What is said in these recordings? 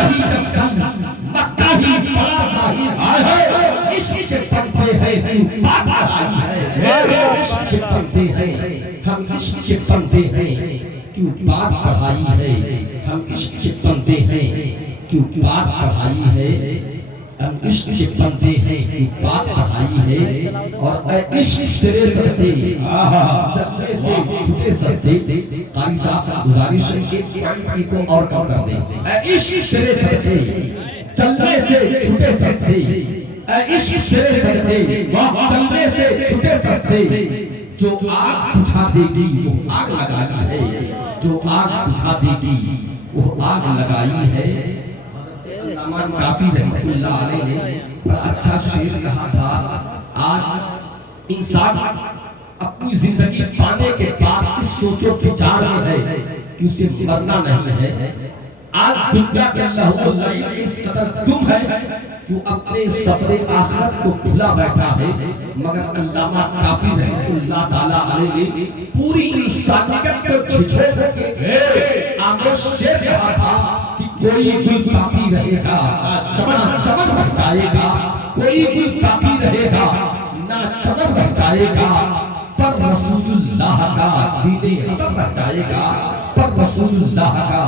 نہیں جب سن مکہ ہی بڑا ظاہر ہے عشق کے پردے ہیں کیوں بات آئی ہے عشق کے پردے ہیں ہم عشق کے پردے ہیں کیوں بات پڑھائی ہے ہم عشق کے بندے ہیں کیوں بات پڑھائی ہے ہم عشق کے بندے ہیں کیوں بات پڑھائی ہے اور اے عشق تیرے سستے چلنے سے چھوٹے سستے قاری صاحب گزارش ہے کہ پوائنٹ کو اور کم کر دیں اے عشق تیرے سستے چلنے سے چھوٹے سستے اے عشق تیرے سستے چلنے سے چھوٹے سستے جو آگ بجھا دے گی وہ آگ لگائی ہے جو آگ بجھا دے گی وہ آگ لگائی ہے علامہ کافی رحمت اللہ علیہ نے بڑا اچھا شعر کہا تھا آج انسان اپنی زندگی پانے کے بعد اس سوچ و بچار میں ہے کہ اسے مرنا نہیں ہے آج دنیا کے لہو لعب میں اس قدر گم ہے کہ وہ اپنے سفر آخرت کو بھلا بیٹھا ہے مگر علامہ کافی رحمت اللہ تعالیٰ علیہ نے پوری انسانیت کو جھجھوڑ کے آموش شعر کہا تھا کہ کوئی گل باقی رہے گا چمن چمن رہ جائے گا کوئی گل باقی رہے گا نہ چمن رہ جائے گا پر رسول اللہ کا دین حسن رہ جائے گا پر رسول اللہ کا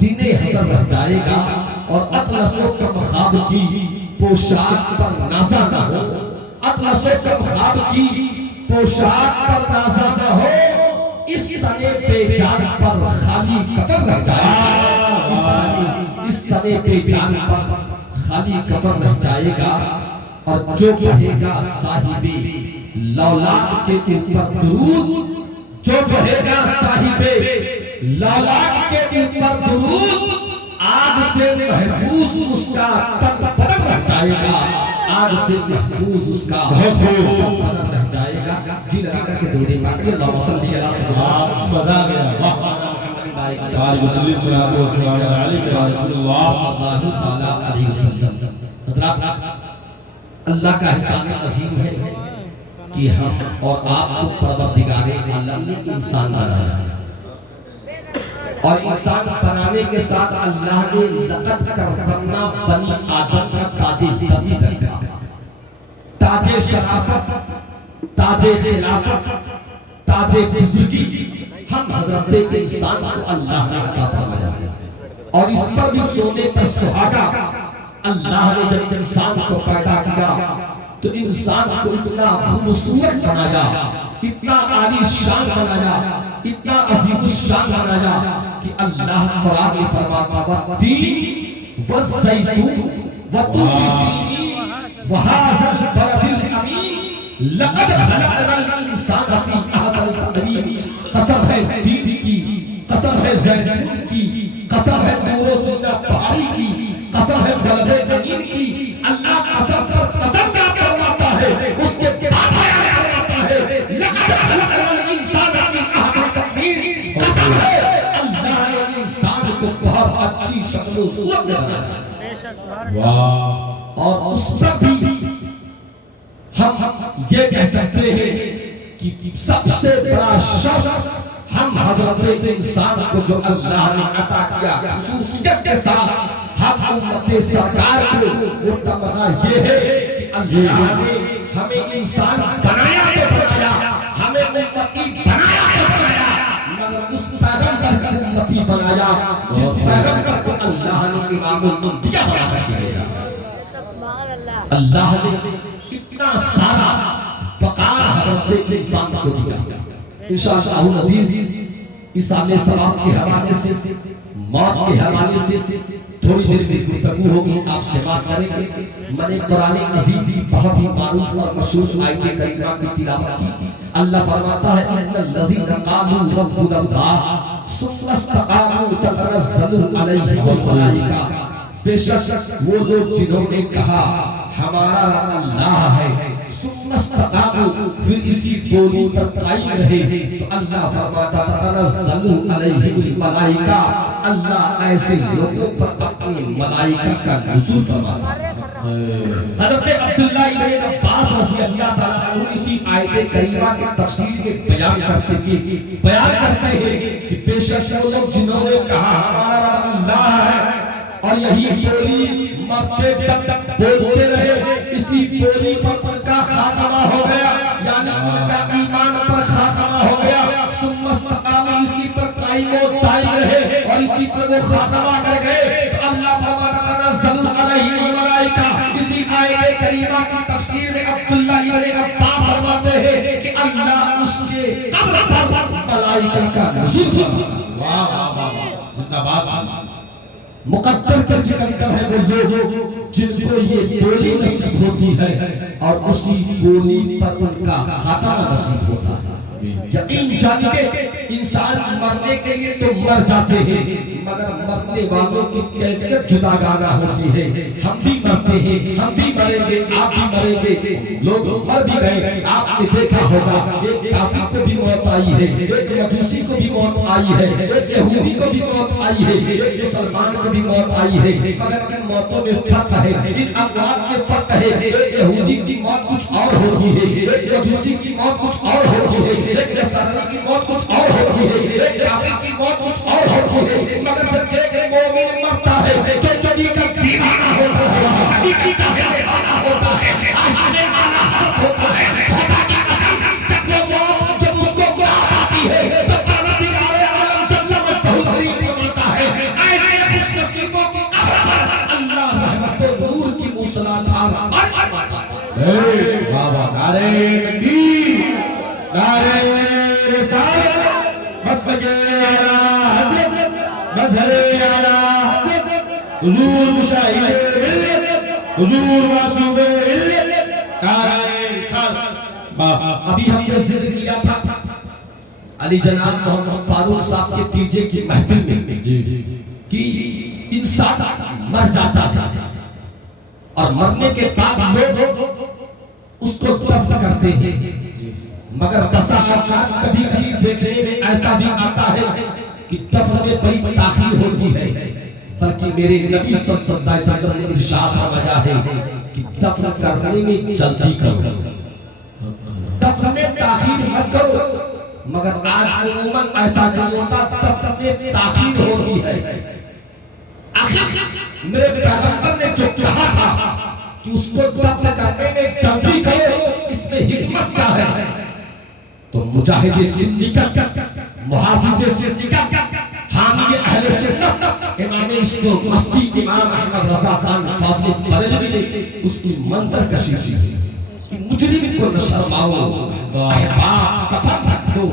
دین حسن رہ جائے گا اور اطلس و کم خواب کی پوشاک پر نازا نہ ہو اطلس و کم خواب کی پوشاک پر نازا نہ ہو اس تنے پہ جان پر خالی کفر رہ جائے گا اس تنے پہ جان پر خالی کفر رہ جائے گا اور جو پڑھے گا صاحب لولاک کے اوپر درود جو پڑھے گا صاحب لولاک کے اوپر درود آگ سے محفوظ اس کا تن بدن رہ جائے گا آگ سے محفوظ اس کا تن بدن رہ جائے گا جی لگا کر کے درود پاک اللہم صلی علی سیدنا مزہ آ گیا ساری مسلم صلاۃ و سلام علیک یا رسول اللہ صلی اللہ علیہ وسلم حضرات اللہ کا احسان عظیم ہے کہ ہم اور آپ کو پروردگار عالم نے انسان بنایا اور انسان بنانے کے ساتھ اللہ نے لقد کرمنا بنی آدم کا تاج زمین رکھا تاج شرافت تاج خلافت تاج بزرگی ہم حضرت انسان کو اللہ نے عطا فرمایا اور اس پر بھی سونے پر سہاگا اللہ نے جب انسان کو پیدا کیا تو انسان کو اتنا خوبصورت بنایا اتنا عالی شان بنایا اتنا عظیم الشان بنایا کہ اللہ قرآن میں فرماتا والتین والزیتون وطور سینین وہذا البلد الامین لقد خلقنا الانسان فی احسن تقویم قسم ہے تین کی قسم ہے زیتون کی قسم ہے طور سینہ پہاڑی کی قسم ہے بلد امین کی اللہ قسم پر قسم کا فرماتا ہے اس کے بعد بیان فرماتا ہے لقد خلقنا الانسان فی احسن تقویم قسم ہے اللہ نے انسان کو بہت اچھی شکل و صورت میں بنایا اور اس پر بھی ہم یہ کہہ سکتے ہیں کہ سب سے بڑا شرف ہم حضرت انسان کو جو اللہ نے عطا کیا خصوصیت کے ساتھ ہم امت سرکار کو وہ تمغہ یہ ہے کہ اللہ نے ہمیں انسان بنایا تو بنایا ہمیں امتی بنایا تو بنایا مگر اس پیغمبر کا امتی بنایا جس پیغمبر کو اللہ نے امام الانبیاء بنا کر کے بھیجا اللہ نے اتنا سارا وقار حضرت انسان کو دیا انشاءاللہ العزیز اس علیہ السلام کے حوالے سے موت کے حوالے سے تھوڑی دیر میں گفتگو ہوگی آپ سے بات کریں گے میں نے قرآن عظیم کی بہت ہی معروف اور مشہور آیت کریمہ کی تلاوت کی اللہ فرماتا ہے ان الذین قالوا ربنا اللہ ثم استقاموا تتنزل علیہم الملائکہ بے شک وہ لوگ جنہوں نے کہا ہمارا رب اللہ ہے ثم استقاموا پھر اسی بولی پر قائم رہے تو اللہ فرماتا تتنزل علیہم الملائکہ اللہ ایسے لوگوں پر اپنی ملائکہ کا نزول فرماتا ہے حضرت عبداللہ ابن عباس رضی اللہ تعالیٰ عنہ اسی آیت کریمہ کے تفسیر میں بیان کرتے ہیں کہ بے شک وہ لوگ جنہوں نے کہا ہمارا رب اللہ ہے اور یہی بولی مرتے تک بولتے رہے، اسی بولی پر ان کا خاتمہ ہو گیا، یعنی ان کا ایمان پر خاتمہ ہو گیا۔ ثم استقاموا، اسی پر قائم و دائم رہے اور اسی پر وہ خاتمہ کر گئے۔ تو اللہ فرماتا تنزل علیہم الملائکہ، اسی آیت کریمہ کی تفسیر میں عبداللہ ابن عباس فرماتے ہیں کہ اللہ اس کے قبر پر ملائکہ کا نزول فرماتا۔ واہ واہ واہ، زندہ باد۔ مقدر کے سکندر ہے وہ لوگ جن کو یہ بولی نصیب ہوتی ہے اور اسی بولی پر ان کا خاتمہ نصیب ہوتا ہے۔ یقین جانیے انسان مرنے کے لیے تو مر جاتے ہیں، مگر مرنے والوں کی کیفیت جداگانہ ہوتی ہے۔ ہم بھی مرتے ہیں، ہم بھی مریں گے، آپ بھی مریں گے، لوگ مر بھی گئے۔ آپ نے دیکھا ہوگا ایک کافر کو بھی موت آئی ہے، ایک مجوسی کو بھی موت آئی ہے، ایک یہودی کو بھی موت آئی ہے، ایک مسلمان کو بھی موت آئی ہے، مگر ان موتوں میں فرق ہے، ان اموات میں فرق ہے۔ ایک یہودی کی موت کچھ اور ہوتی ہے، ایک مجوسی کی موت کچھ اور ہوتی ہے، ایک نصرانی کی موت کچھ اور ہوتی ہے، ایک کافر کی موت کچھ اور ہوتی ہے، مگر جب ایک مومن مرتا ہے جو نبی کا دیوانہ ہوتا ہے، نبی کی چاہنے والا ہوتا ہے، عاشق والا ہوتا ہے، خدا کی قسم جب وہ موت جب اس کو یاد آتی ہے، جب پروردگار عالم جل مجدہ کریم فرماتا ہے ایسے خوش نصیبوں کی قبر پر اللہ رحمت و نور کی موسلادھار بارش فرماتا ہے۔ واہ واہ، نعرہ تکبیر، نعرہ رسالت، مسلک اعلیٰ حضرت، مظہر اعلیٰ حضرت، حضور مشاہد ملت، حضور معصوم ملت، نعرہ رسالت۔ ابھی ہم نے ذکر کیا تھا علی جناب محمد فاروق صاحب کے تیجے کی محفل میں کہ انسان مر جاتا ہے اور مرنے کے بعد لوگ اس کو دفن کرتے ہیں، مگر بسا اوقات کبھی کبھی دیکھنے میں ایسا بھی آتا ہے کہ دفن میں بڑی تاخیر ہوتی ہے، بلکہ میرے نبی صلی اللہ علیہ وسلم نے ارشاد فرمایا ہے کہ دفن کرنے میں جلدی کرو، دفن میں تاخیر مت کرو۔ مگر آج عموماً ایسا نہیں ہوتا، دفن میں تاخیر ہوتی ہے۔ آخر میرے پیغمبر نے جو کہا تھا کہ اس کو دفن کرنے میں جلدی کرو، اس میں حکمت کیا ہے؟ تو مجاہد سنت، محافظ سنت، حامی اہل سنت، امام عشق و مستی امام احمد رضا خان فاضل بریلوی نے اس کی منظر کشی کی کہ مجرم کو نہ شرماؤ، احباب کفن رکھ دو،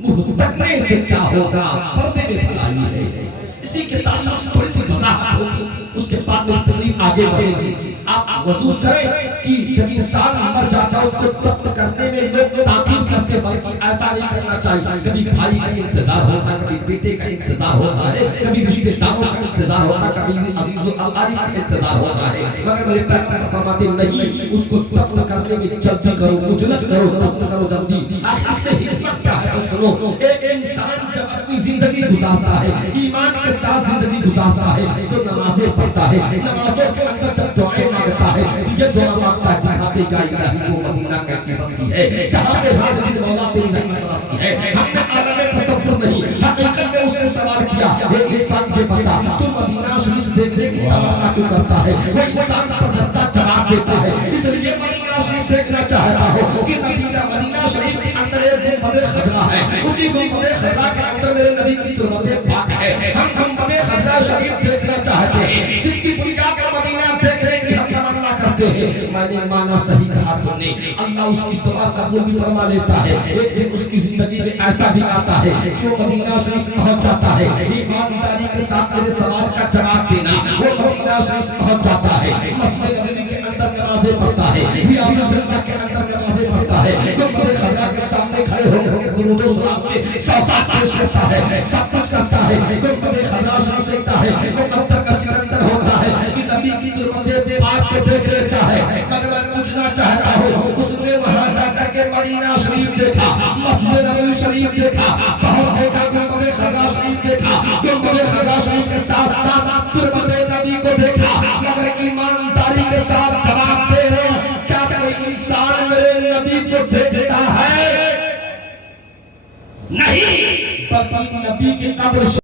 منہ تکنے سے کیا ہوگا، پردے میں بھلائی ہے۔ اسی کے تعلق سے تھوڑی سی وضاحت ہوگی، اس کے بعد میں تقریب آگے بڑھے گی۔ آپ محسوس کریں کہ جب انسان مر جاتا ہے اس کو دفن کرنے میں لوگ تاخیر کرتے، بلکہ ایسا نہیں کرنا چاہیے۔ کبھی بھائی کا انتظار ہوتا ہے، کبھی بیٹے کا انتظار ہوتا ہے، کبھی رشتے داروں کا انتظار ہوتا ہے، کبھی عزیز و اقارب کا انتظار ہوتا ہے، مگر میرے پیغمبر فرماتے نہیں، اس کو دفن کرنے میں جلدی کرو، عجلت کرو، دفن کرو جلدی۔ آخر اس میں حکمت کیا ہے تو سنو، ایک انسان جب اپنی زندگی گزارتا ہے، ایمان کے ساتھ زندگی گزارتا ہے تو نمازیں پڑھتا ہے، نمازوں کے اندر جب دعائیں مانگتا ہے تو یہ دعا مانگتا ہے دکھاتے جا الہی وہ مدینہ کیسی بستی ہے جہاں پہ راج دن مولا تیری رحمت برستی ہے۔ ہم نے عالم تصور نہیں، حقیقت میں اس سے سوال کیا، ایک انسان کے بتا تو مدینہ شریف دیکھنے کی تمنا کیوں کرتا ہے؟ وہ انسان پردستہ جواب دیتا ہے اس لیے مدینہ شریف دیکھنا چاہتا ہو کہ مدینہ شریف کے اندر ایک گنبد خضرا ہے، اسی گنبد خضرا کے اندر میرے نبی کی تربت پاک ہے۔ ہم گنبد خضرا شریف دیکھنا چاہتے ہیں جس کی بنیاد پر مدینہ دیکھنے کی ہم تمنا کرتے ہیں۔ میں نے مانا صحیح کہا تم نے، اللہ اس کی دعا قبول بھی فرما لیتا ہے۔ ایک دن اس کی زندگی میں ایسا بھی آتا ہے کہ وہ مدینہ شریف پہنچ جاتا ہے، ایمانداری کے ساتھ میرے سوال کا جواب دینا، وہ مدینہ شریف پہنچ جاتا ہے، مسجد نبوی کے اندر نمازیں پڑھتا ہے، ریاض الجنہ کے اندر نمازیں پڑھتا ہے، گنبد خضرا کے سامنے کھڑے ہو کر کے درود و سلام کے سوغات پیش کرتا ہے، سب کچھ کرتا ہے، گنبد خضرا شریف دیکھتا ہے،